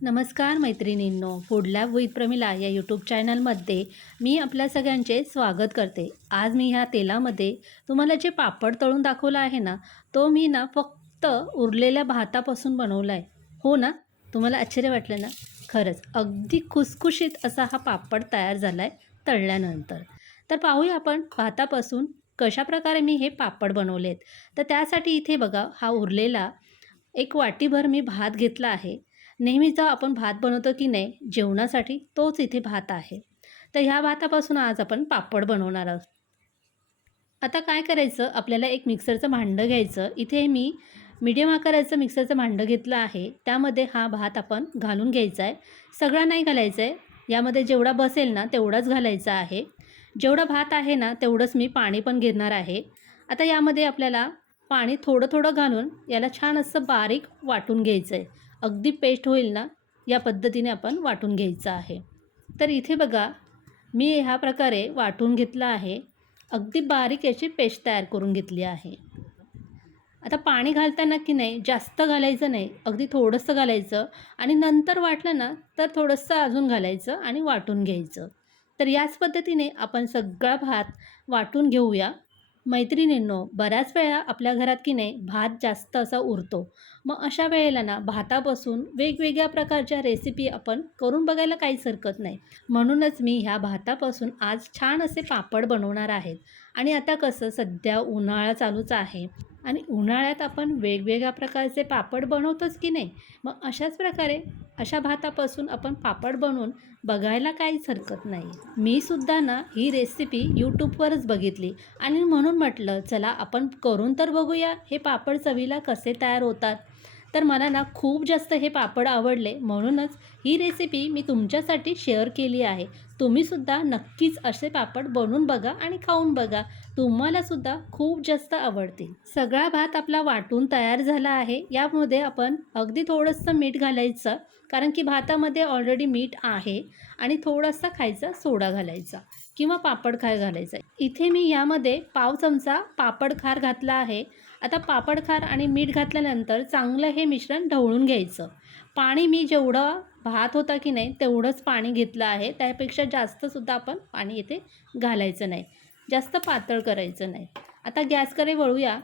नमस्कार मैत्रिणींनो food lab with Pramila या यूट्यूब चॅनलमध्ये मी आपल्या सगळ्यांचे स्वागत करते. आज मी ह्या तेलामध्ये तुम्हाला जे पापड तळून दाखवला आहे ना तो मी ना फक्त उरलेल्या भातापासून बनवला आहे हो ना? तुम्हाला आश्चर्य वाटलं ना? खरंच अगदी खुसखुशीत असा हा पापड तयार झाला आहे तळल्यानंतर. तर पाहूया आपण भातापासून कशाप्रकारे मी हे पापड बनवले आहेत तर त्यासाठी इथे बघा हा उरलेला एक वाटीभर मी भात घेतला आहे. नेहमीचा आपण भात बनवतो की नाही जेवणासाठी तोच इथे भात आहे. तर ह्या भातापासून आज आपण पापड बनवणार आहोत. आता काय करायचं आपल्याला एक मिक्सरचं भांडं घ्यायचं. इथे मी मीडियम आकाराचं मिक्सरचं भांडं घेतलं आहे. त्यामध्ये हा भात आपण घालून घ्यायचा आहे. सगळा नाही घालायचा आहे. यामध्ये जेवढा बसेल ना तेवढाच घालायचा आहे. जेवढा भात आहे ना तेवढंच मी पाणी पण घेणार आहे. आता यामध्ये आपल्याला पाणी थोडं थोडं घालून याला छान असं बारीक वाटून घ्यायचं आहे. अगदी पेस्ट होईल ना या पद्धतीने आपण वाटून घ्यायचं आहे. तर इथे बघा मी ह्या प्रकारे वाटून घेतलं आहे. अगदी बारीक याची पेस्ट तयार करून घेतली आहे. आता पाणी घालताना की नाही जास्त घालायचं नाही अगदी थोडंसं घालायचं आणि नंतर वाटलं ना तर थोडंसं अजून घालायचं आणि वाटून घ्यायचं. तर याच पद्धतीने आपण सगळा भात वाटून घेऊया. मैत्रिणींनो बऱ्याच वेळा आपल्या घरात की नाही भात जास्त असा उरतो. मग अशा वेळेला ना भातापासून वेगवेगळ्या प्रकारच्या रेसिपी आपण करून बघायला काहीच हरकत नाही. म्हणूनच मी ह्या भातापासून आज छान असे पापड बनवणार आहेत. आणि आता कसं सध्या उन्हाळा चालूच आहे. आणि उन्हाळ्यात आपण वेगवेगळ्या प्रकारचे पापड बनवतोच की नाही? मग अशाच प्रकारे अशा भातापासून आपण पापड बनवून बघायला काहीच हरकत नाही. मी सुद्धा ना ही रेसिपी यूट्यूबवरच बघितली आणि म्हणून म्हटलं चला आपण करून तर बघूया हे पापड चवीला कसे तयार होतात? तर मला ना खूप जास्त हे पापड आवडले. म्हणूनच ही रेसिपी मी तुमच्यासाठी शेअर केली आहे. तुम्हीसुद्धा नक्कीच असे पापड बनवून बघा आणि खाऊन बघा. तुम्हालासुद्धा खूप जास्त आवडतील. सगळा भात आपला वाटून तयार झाला आहे. यामध्ये आपण अगदी थोडंसं मीठ घालायचं कारण की भातामध्ये ऑलरेडी मीठ आहे आणि थोडासा खायचा सोडा घालायचा. किंवा पापड खार घालायचा. इथे मी यामध्ये पाव चमचा पापड खार घातला आहे. आता पापड खार आणि मीठ घातल्यानंतर चांगलं हे मिश्रण ढवळून घ्यायचं. पाणी मी जेवढं भात होता की नाही तेवढंच पाणी घेतलं आहे. त्यापेक्षा जास्तसुद्धा आपण पाणी इथे घालायचं नाही. जास्त पातळ करायचं नाही. आता गॅसकडे वळूया.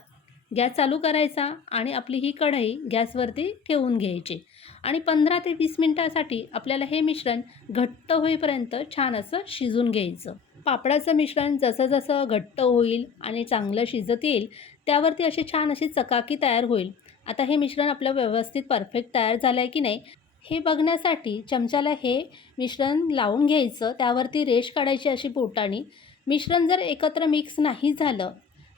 गॅस चालू करायचा आणि आपली ही कढई गॅसवरती ठेवून घ्यायची. आणि पंधरा ते वीस मिनटासाठी आपल्याला हे मिश्रण घट्ट होईपर्यंत छान असं शिजून घ्यायचं. पापडाचं मिश्रण जसं जसं घट्ट होईल आणि चांगलं शिजत येईल त्यावरती अशी छान अशी चकाकी तयार होईल. आता हे मिश्रण आपलं व्यवस्थित परफेक्ट तयार झालं आहे की नाही हे बघण्यासाठी चमच्याला हे मिश्रण लावून घ्यायचं. त्यावरती रेश काढायची अशी बोटाने. मिश्रण जर एकत्र मिक्स नाही झालं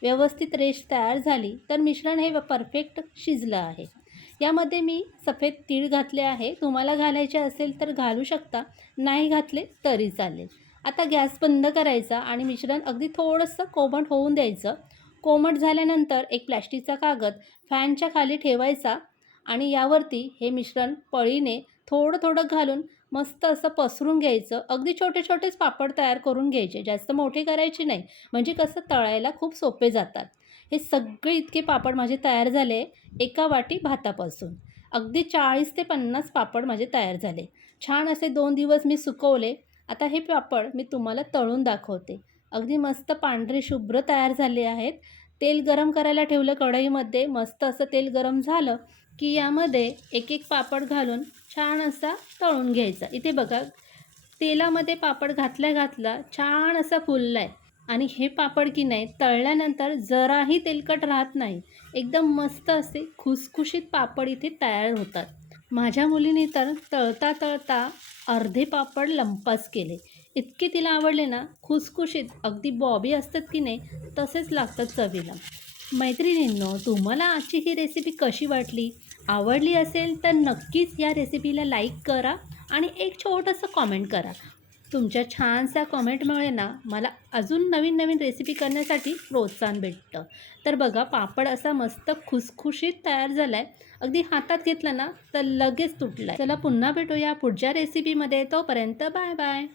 व्यवस्थित रेश तयार झाली तर मिश्रण हे परफेक्ट शिजलं आहे. यामध्ये मी सफेद तीळ घातले आहे. तुम्हाला घालायचे असेल तर घालू शकता नाही घातले तरी चालेल. आता गॅस बंद करायचा आणि मिश्रण अगदी थोडंसं कोमट होऊन द्यायचं. कोमट झाल्यानंतर एक प्लॅस्टिकचा कागद फॅनच्या खाली ठेवायचा आणि यावरती हे मिश्रण पळीने थोडं थोडं घालून मस्त असं पसरून घ्यायचं. अगदी छोटे छोटेच पापड तयार करून घ्यायचे. जास्त मोठे करायचे नाही. म्हणजे कसं तळायला खूप सोपे जातात. हे सगळे इतके पापड माझे तयार झाले एका वाटी भातापासून. अगदी चाळीस ते पन्नास पापड माझे तयार झाले. छान असे दोन दिवस मी सुकवले. आता हे पापड मी तुम्हाला तळून दाखवते. अगदी मस्त पांढरे शुभ्र तयार झाले आहेत. तेल गरम करायला ठेवलं कढईमध्ये. मस्त असं तेल गरम झालं. की यामध्ये एक एक पापड घालून छान असा तळून घ्यायचा. इथे बघा तेलामध्ये पापड घातल्या घातला छान असा फुलला आहे आणि हे पापड की नाही तळल्यानंतर जराही तेलकट राहत नाही. एकदम मस्त असे खुसखुशीत पापड इथे तयार होतात. माझ्या मुलीने तर तळता तळता अर्धे पापड लंपास केले. इतके तिला आवडले ना खुसखुशीत. अगदी बॉबी असतात की नाही तसेच लागतात चवीला. मैत्रिणींनो तुम्हाला आजची ही रेसिपी कशी वाटली? आवडली असेल तर नक्कीच या रेसिपीला लाईक करा आणि एक छोटंसं कॉमेंट करा. तुमच्या छानशा कॉमेंटमुळे ना मला अजून नवीन नवीन रेसिपी करण्यासाठी प्रोत्साहन भेटतं. तर बघा पापड असा मस्त खुसखुशीत तयार झाला आहे अगदी हातात घेतला ना तर लगेच तुटला चला पुन्हा भेटूया पुढच्या रेसिपीमध्ये तोपर्यंत बाय बाय